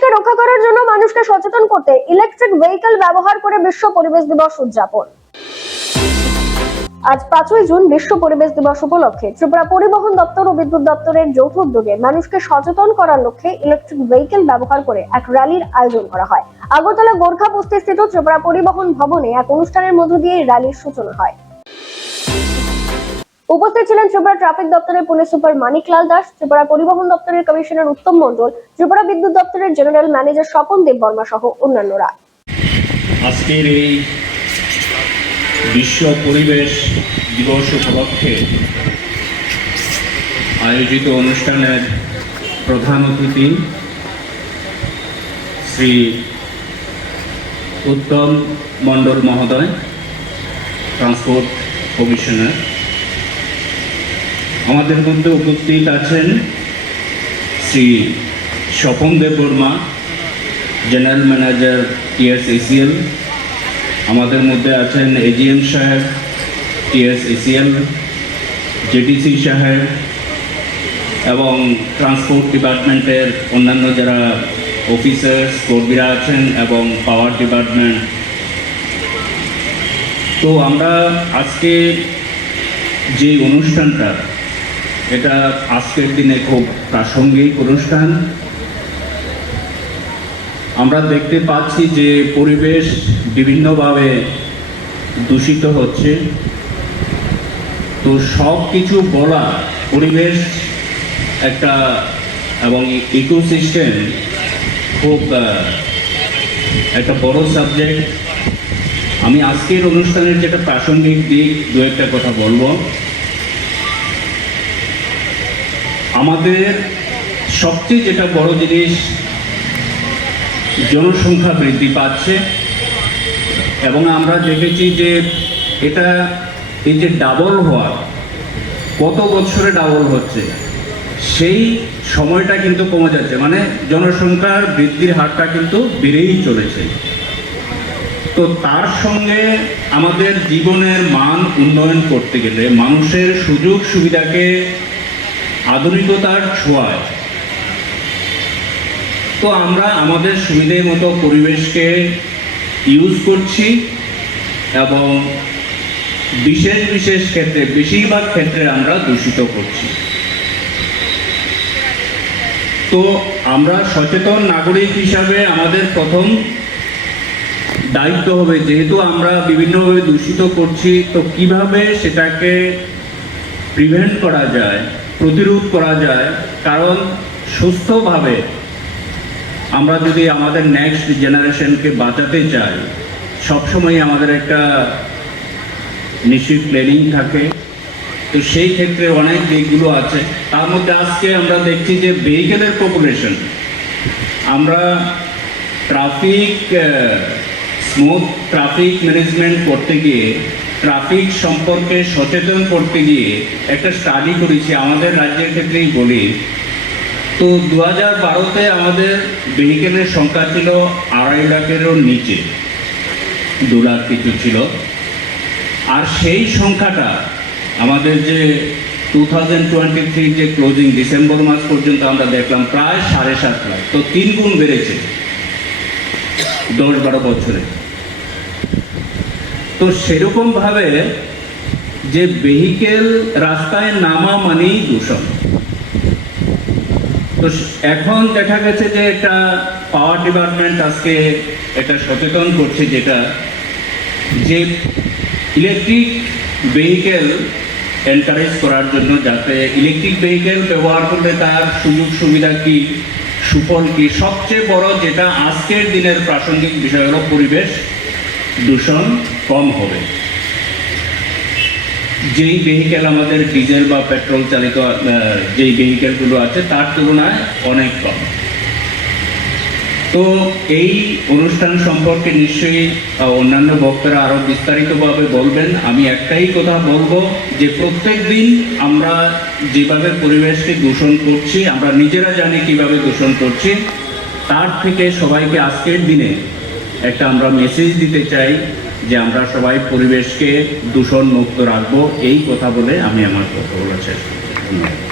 পরিবেশকে রক্ষা করার জন্য মানুষকে সচেতন করতে ইলেকট্রিক ভেহিকল ব্যবহার করে বিশ্ব পরিবেশ দিবস উদযাপন। আজ পাঁচই জুন বিশ্ব পরিবেশ দিবস উপলক্ষে ত্রিপুরা পরিবহন দপ্তর ও বিদ্যুৎ দপ্তরের যৌথ উদ্যোগে মানুষকে সচেতন করার লক্ষ্যে ইলেকট্রিক ভেহিকেল ব্যবহার করে এক র্যালির আয়োজন করা হয়। আগরতলা গোর্খা বস্তিস্থিত ত্রিপুরা পরিবহন ভবনে এক অনুষ্ঠানের মধ্য দিয়ে র্যালির সূচনা হয়। উপস্থিত ছিলেন ত্রিপুরা ট্রাফিক দপ্তরের পুলিশ সুপার মানিকলাল দাস, ত্রিপুরা পরিবহন দপ্তরের কমিশনার উত্তম মন্ডল ত্রিপুরা বিদ্যুৎ দপ্তরের জেনারেল ম্যানেজার স্বপন দেব বর্মা সহ অন্যান্যরা। আজকের এই বিশ্ব পরিবেশ দিবস উপলক্ষে আয়োজিত অনুষ্ঠানের প্রধান অতিথি শ্রী উত্তম মণ্ডল মহোদয়, ট্রান্সপোর্ট কমিশনার। আমাদের মধ্যে উপস্থিত আছেন Shri Swapan Deb Barma general manager TS ECL আমাদের মধ্যে আছেন এজিএম সাহেব টিএস এসিএল জেটিসি সাহেব এবং ট্রান্সপোর্ট ডিপার্টমেন্টের অন্যান্য যারা অফিসার্স কর্মীরা আছেন এবং পাওয়ার ডিপার্টমেন্ট তো আমরা আজকে যে অনুষ্ঠানটা এটা আজকের দিনে খুব প্রাসঙ্গিক অনুষ্ঠান। আমরা দেখতে পাচ্ছি যে পরিবেশ বিভিন্নভাবে দূষিত হচ্ছে। তো সব কিছু বলা পরিবেশ একটা এবং ইকোসিস্টেম খুব একটা বড় সাবজেক্ট। আমি আজকের অনুষ্ঠানের যেটা প্রাসঙ্গিক দিক, দু একটা কথা বলব। আমাদের সবচেয়ে যেটা বড় জিনিস, জনসংখ্যা বৃদ্ধি পাচ্ছে এবং আমরা দেখেছি যে এটা, এই যে ডাবল হওয়া, কত বছরে ডাবল হচ্ছে, সেই সময়টা কিন্তু কমে যাচ্ছে। মানে জনসংখ্যার বৃদ্ধির হারটা কিন্তু বেড়েই চলেছে। তো তার সঙ্গে আমাদের জীবনের মান উন্নয়ন করতে গেলে মানুষের সুযোগ সুবিধাকে আধুনিকতার ছোঁয়ায়। তো আমরা আমাদের সুবিধে মতো পরিবেশকে ইউজ করছি এবং বিশেষ বিশেষ ক্ষেত্রে, বেশিরভাগ ক্ষেত্রে আমরা দূষিত করছি। তো আমরা সচেতন নাগরিক হিসাবে আমাদের প্রথম দায়িত্ব হবে, যেহেতু আমরা বিভিন্নভাবে দূষিত করছি, তো কীভাবে সেটাকে প্রিভেন্ট করা যায়? প্রতিরোধ করা যায়, কারণ সুস্থভাবে আমরা যদি আমাদের নেক্সট জেনারেশনকে বাঁচাতে চাই সবসময় আমাদের একটা নিশ্চিত প্ল্যানিং থাকে। তো সেই ক্ষেত্রে অনেক দিকগুলো আছে। তার মধ্যে আজকে আমরা দেখছি যে ভেহিকেলের পপুলেশন আমরা ট্রাফিক স্মুথ ট্রাফিক ম্যানেজমেন্ট করতে গিয়ে ট্রাফিক সম্পর্কে সচেতন করতে গিয়ে একটা স্টাডি করেছি, আমাদের রাজ্যের ক্ষেত্রেই বলি। তো দু হাজার বারোতে আমাদের ভেহিকেলের সংখ্যা ছিল আড়াই লাখেরও নিচে, দু লাখ কিছু ছিল। আর সেই সংখ্যাটা আমাদের যে টু থাউজেন্ড টোয়েন্টি থ্রি যে ক্লোজিং ডিসেম্বর মাস পর্যন্ত আমরা দেখলাম প্রায় সাড়ে সাত লাখ, তো তিন গুণ বেড়েছে দশ বারো বছরে। তো সেরকম ভাবে যে ভেহিকেল রাস্তায় নামা মানেই দূষণ। তো এখন দেখা গেছে যে এটা পাওয়ার ডিপার্টমেন্ট আজকে এটা সচেতন করছে যেটা যে ইলেকট্রিক ভেহিকেল এনকারেজ করার জন্য যাতে ইলেকট্রিক ভেহিকেল ব্যবহার করলে তার সুযোগ সুবিধা কি, সুফল কি, সবচেয়ে বড় যেটা আজকের দিনের প্রাসঙ্গিক বিষয় হলো পরিবেশ দূষণ। কম হবে। যেই ভেহিকেল আমাদের ডিজেল বা পেট্রোল চালিত যেই ভেহিকেলগুলো আছে, তার তুলনায় অনেক কম। তো এই অনুষ্ঠান সম্পর্কে নিশ্চয়ই অন্যান্য বক্তারা আরও বিস্তারিতভাবে বলবেন। আমি একটাই কথা বলব যে প্রত্যেক দিন আমরা যেভাবে পরিবেশকে দূষণ করছি, আমরা নিজেরা জানি কীভাবে দূষণ করছি, তার থেকে সবাইকে আজকের দিনে একটা আমরা মেসেজ দিতে চাই। যে আমরা সবাই পরিবেশকে দূষণ মুক্ত রাখব, এই কথা বলে আমি আমার কথা বলার চেষ্টা ধন্যবাদ।